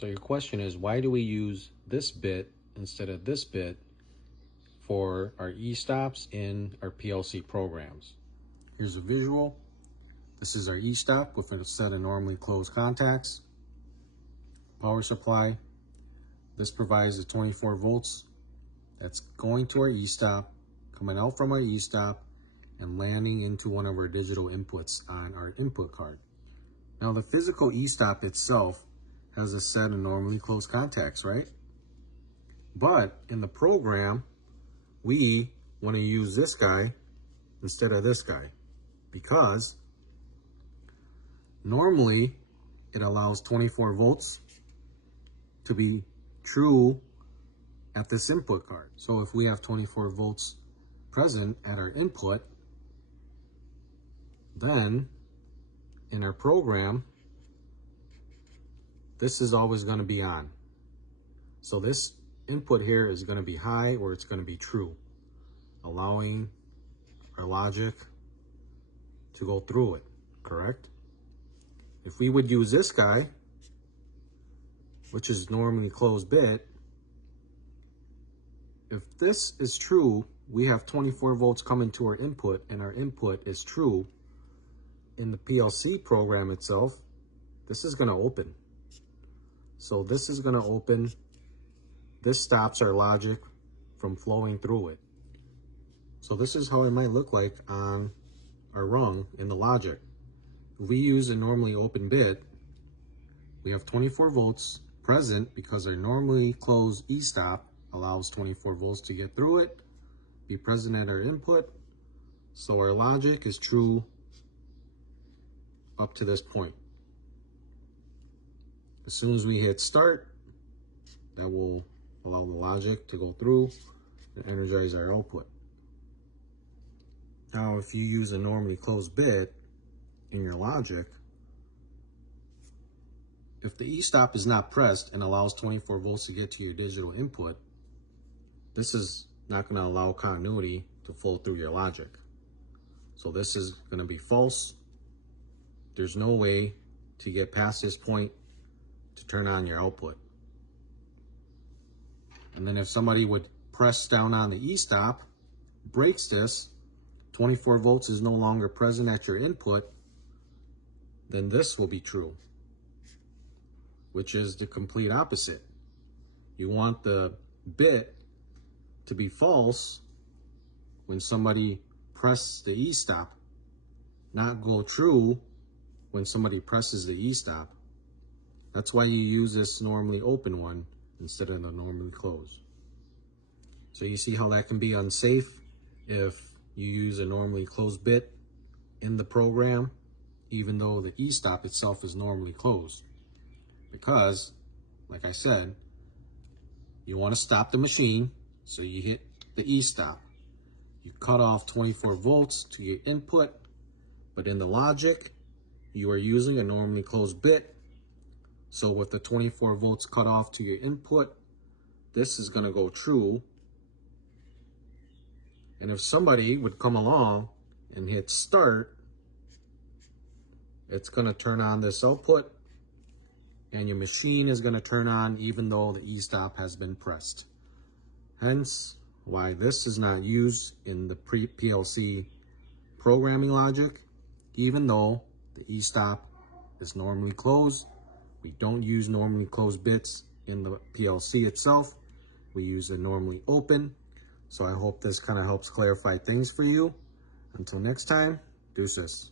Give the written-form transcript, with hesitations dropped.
So your question is, why do we use this bit instead of this bit for our e-stops in our PLC programs? Here's a visual. This is our e-stop with a set of normally closed contacts. Power supply. This provides the 24 volts that's going to our e-stop, coming out from our e-stop, and landing into one of our digital inputs on our input card. Now the physical e-stop itself has a set of normally closed contacts, right? But in the program, we want to use this guy instead of this guy because normally it allows 24 volts to be true at this input card. So if we have 24 volts present at our input, then in our program, this is always going to be on. So this input here is going to be high or it's going to be true, allowing our logic to go through it, correct? If we would use this guy, which is normally closed bit, if this is true, we have 24 volts coming to our input and our input is true. In the PLC program itself, this is going to open. So this is going to open. This stops our logic from flowing through it. So this is how it might look like on our rung in the logic. If we use a normally open bit, we have 24 volts present because our normally closed e-stop allows 24 volts to get through it, be present at our input. So our logic is true up to this point. As soon as we hit start, that will allow the logic to go through and energize our output. Now, if you use a normally closed bit in your logic, if the e-stop is not pressed and allows 24 volts to get to your digital input, this is not going to allow continuity to flow through your logic. So this is going to be false. There's no way to get past this point to turn on your output. And then if somebody would press down on the e-stop, breaks this, 24 volts is no longer present at your input, then this will be true, which is the complete opposite. You want the bit to be false when somebody presses the e-stop, not go true when somebody presses the e-stop. That's why you use this normally open one instead of the normally closed. So you see how that can be unsafe if you use a normally closed bit in the program, even though the e-stop itself is normally closed. Because, like I said, you want to stop the machine, so you hit the e-stop. You cut off 24 volts to your input, but in the logic, you are using a normally closed bit. So with the 24 volts cut off to your input, this is going to go true. And if somebody would come along and hit start, it's going to turn on this output and your machine is going to turn on even though the e-stop has been pressed. Hence why this is not used in the PLC programming logic, even though the e-stop is normally closed. We don't use normally closed bits in the PLC itself. We use a normally open. So I hope this kind of helps clarify things for you. Until next time, deuces.